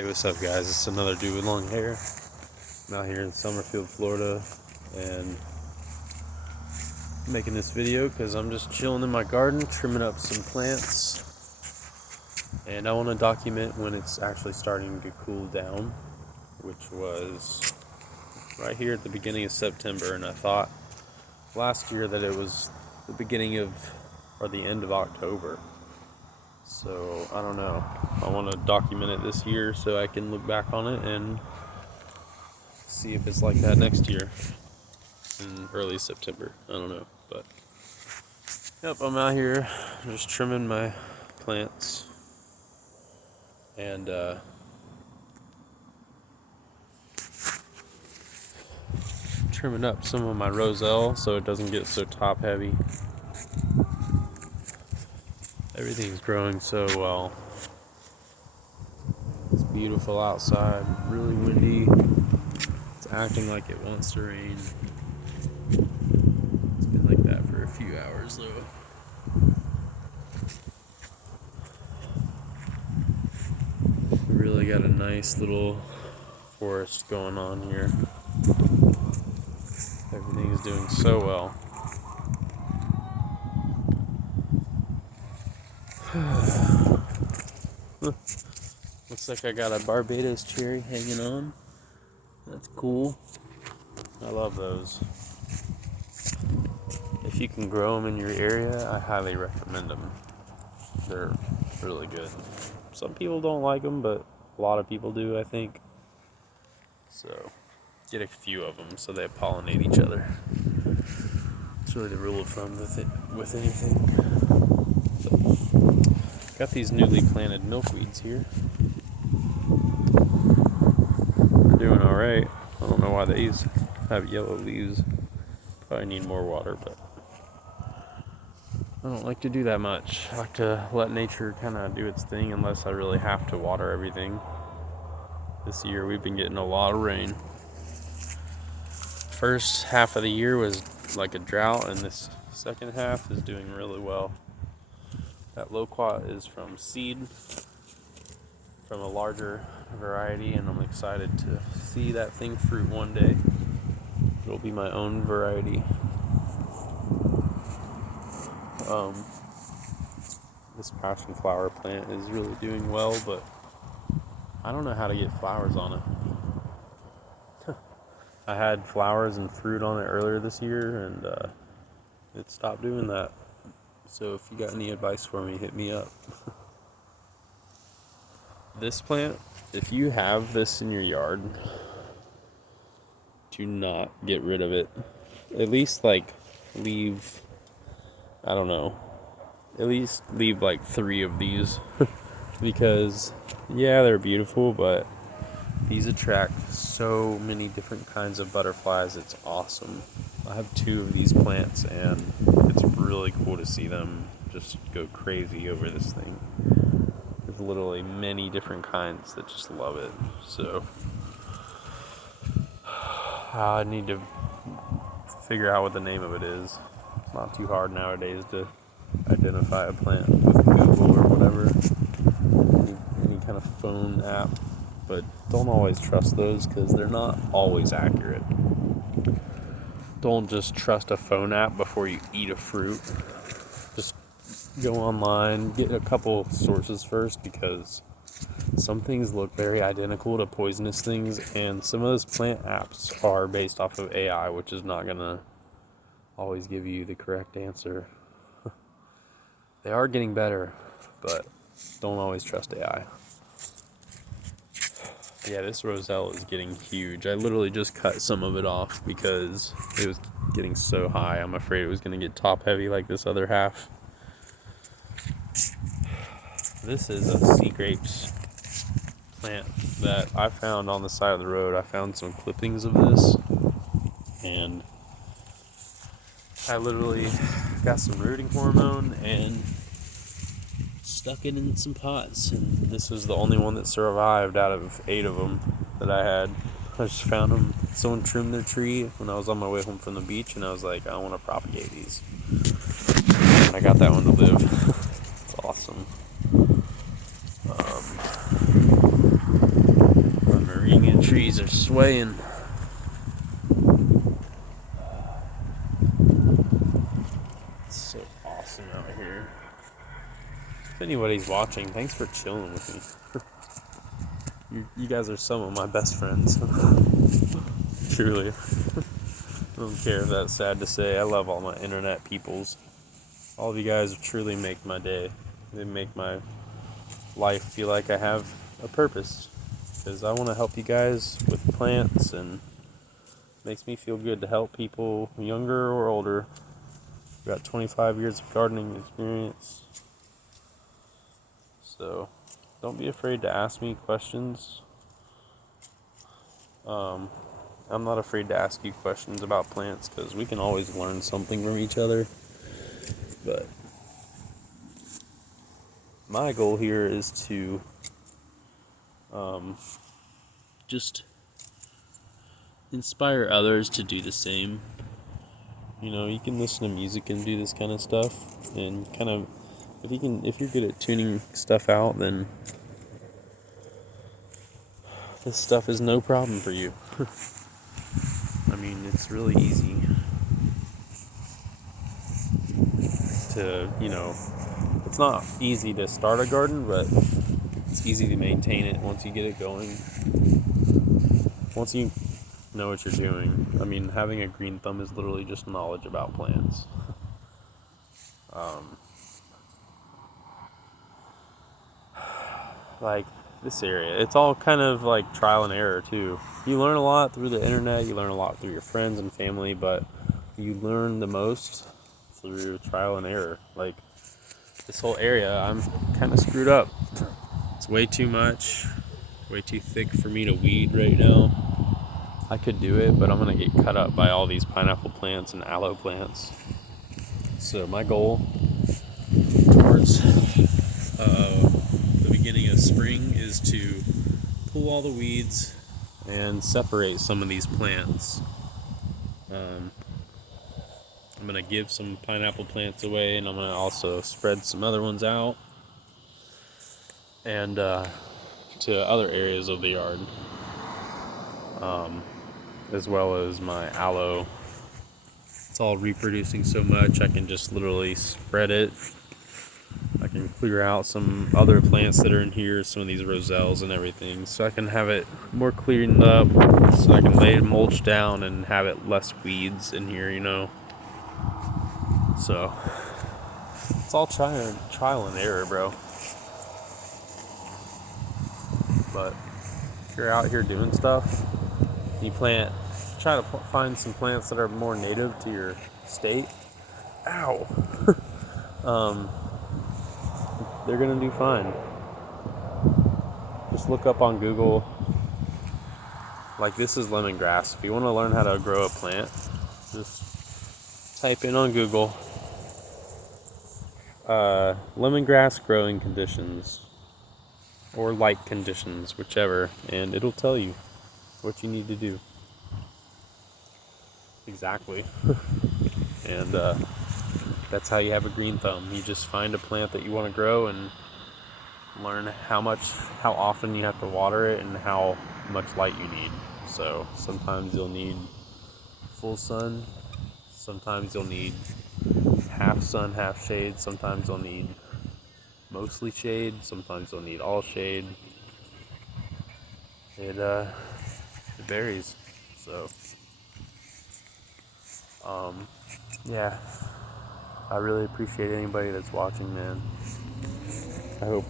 Hey, what's up, guys? It's another dude with long hair. I'm out here in Summerfield, Florida, and making this video because I'm just chilling in my garden, trimming up some plants, and I want to document when it's actually starting to cool down, which was right here at the beginning of September, and I thought last year that it was the beginning of, or the end of October. So, I don't know. I want to document it this year so I can look back on it and see if it's like that next year in early September. I don't know. But, yep, I'm out here just trimming my plants and trimming up some of my roselle so it doesn't get so top heavy. Everything's growing so well. It's beautiful outside, really windy. It's acting like it wants to rain. It's been like that for a few hours though. We really got a nice little forest going on here. Everything is doing so well. Looks like I got a Barbados cherry hanging on. That's cool. I love those. If you can grow them in your area, I highly recommend them. They're really good. Some people don't like them, but a lot of people do, I think. So, get a few of them so they pollinate each other. It's really the rule of thumb with anything. So, got these newly planted milkweeds here. They're doing alright. I don't know why these have yellow leaves. Probably need more water, but I don't like to do that much. I like to let nature kind of do its thing unless I really have to water everything. This year we've been getting a lot of rain. First half of the year was like a drought, and this second half is doing really well. That loquat is from seed, from a larger variety, and I'm excited to see that thing fruit one day. It'll be my own variety. This passion flower plant is really doing well, but I don't know how to get flowers on it. I had flowers and fruit on it earlier this year, and it stopped doing that. So if you got any advice for me, hit me up. This plant, if you have this in your yard, do not get rid of it. At least leave, I don't know, at least leave like 3 of these. Because yeah, they're beautiful, but these attract so many different kinds of butterflies. It's awesome. I have 2 of these plants, and it's really cool to see them just go crazy over this thing. There's literally many different kinds that just love it. So I need to figure out what the name of it is. It's not too hard nowadays to identify a plant with Google or whatever. Any kind of phone app. But don't always trust those because they're not always accurate. Don't just trust a phone app before you eat a fruit. Just go online, get a couple sources first, because some things look very identical to poisonous things, and some of those plant apps are based off of AI, which is not gonna always give you the correct answer. They are getting better, but don't always trust AI. Yeah, this roselle is getting huge. I literally just cut some of it off because it was getting so high. I'm afraid it was going to get top heavy like this other half. This is a sea grapes plant that I found on the side of the road. I found some clippings of this, and I literally got some rooting hormone and stuck it in some pots, and this was the only one that survived out of 8 of them that I had. I just found them. Someone trimmed their tree when I was on my way home from the beach, and I was like, I want to propagate these. And I got that one to live. It's awesome. trees are swaying. It's so awesome out here. If anybody's watching, thanks for chilling with me. You guys are some of my best friends. Truly. I don't care if that's sad to say. I love all my internet peoples. All of you guys truly make my day. They make my life feel like I have a purpose. Because I want to help you guys with plants, and it makes me feel good to help people younger or older. I've got 25 years of gardening experience. So don't be afraid to ask me questions. I'm not afraid to ask you questions about plants because we can always learn something from each other. But my goal here is to just inspire others to do the same. You know, you can listen to music and do this kind of stuff, and kind of if you're good at tuning stuff out, then this stuff is no problem for you. I mean, it's really easy to, it's not easy to start a garden, but it's easy to maintain it once you get it going. Once you know what you're doing. I mean, having a green thumb is literally just knowledge about plants. Like this area, it's all kind of like trial and error too. You learn a lot through the internet, you learn a lot through your friends and family, but you learn the most through trial and error. Like this whole area, I'm kind of screwed up. It's way too much, way too thick for me to weed right now. I could do it, but I'm gonna get cut up by all these pineapple plants and aloe plants. So my goal towards the beginning of spring is to pull all the weeds and separate some of these plants. I'm going to give some pineapple plants away, and I'm going to also spread some other ones out and to other areas of the yard, as well as my aloe. It's all reproducing so much I can just literally spread it. I can clear out some other plants that are in here, some of these roselles and everything, so I can have it more cleaned up, so I can lay mulch down and have it less weeds in here, So it's all trial and error, bro. But if you're out here doing stuff, you try to find some plants that are more native to your state. Ow. They're gonna do fine. Just look up on Google. Like, this is lemongrass. If you want to learn how to grow a plant, just type in on Google lemongrass growing conditions or light conditions, whichever, and it'll tell you what you need to do. Exactly. And that's how you have a green thumb. You just find a plant that you want to grow and learn how often you have to water it and how much light you need. So sometimes you'll need full sun, sometimes you'll need half sun, half shade, sometimes you'll need mostly shade, sometimes you'll need all shade. It varies. So yeah, I really appreciate anybody that's watching, man. I hope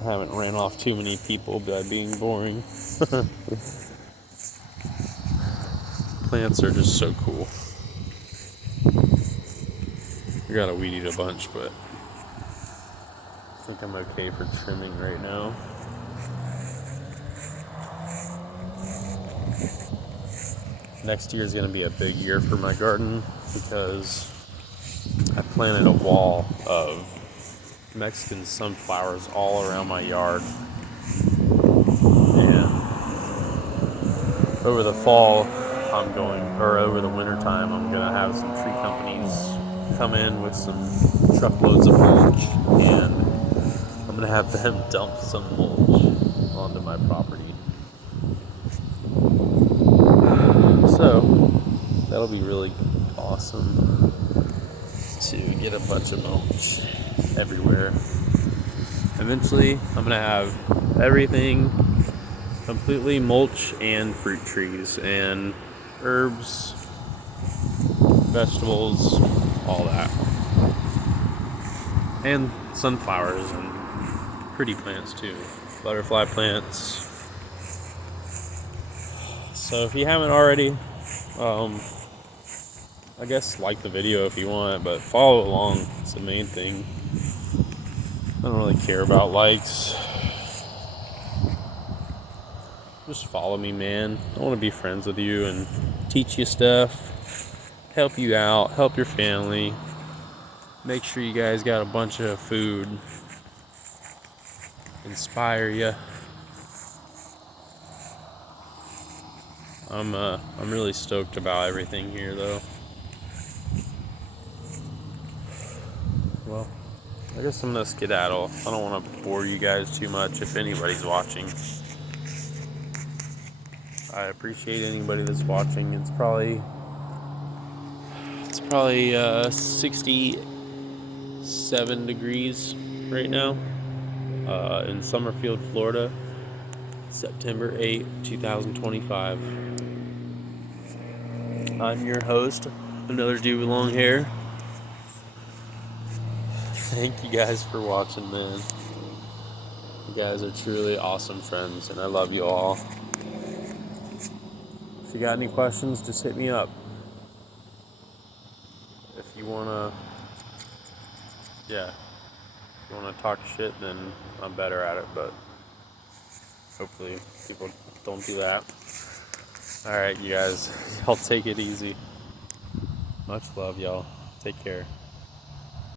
I haven't ran off too many people by being boring. Plants are just so cool. I gotta weed eat a bunch, but I think I'm okay for trimming right now. Next year is gonna be a big year for my garden because I planted a wall of Mexican sunflowers all around my yard. And over the fall, over the winter time, I'm going to have some tree companies come in with some truckloads of mulch, and I'm going to have them dump some mulch onto my property. So that'll be really awesome to get a bunch of mulch everywhere. Eventually, I'm gonna have everything completely mulch and fruit trees and herbs, vegetables, all that. And sunflowers and pretty plants too. Butterfly plants. So if you haven't already, I guess like the video if you want, but follow along. It's the main thing. I don't really care about likes. Just follow me, man. I want to be friends with you and teach you stuff, help you out, help your family. Make sure you guys got a bunch of food. Inspire you. I'm really stoked about everything here, though. Well, I guess I'm gonna skedaddle. I don't want to bore you guys too much if anybody's watching. I appreciate anybody that's watching. It's probably 67 degrees right now in Summerfield, Florida, September 8th, 2025. I'm your host, another dude with long hair. Thank you guys for watching, man. You guys are truly awesome friends, and I love you all. If you got any questions, just hit me up. If you wanna talk shit, then I'm better at it, but hopefully people don't do that. Alright, you guys, y'all take it easy. Much love, y'all. Take care.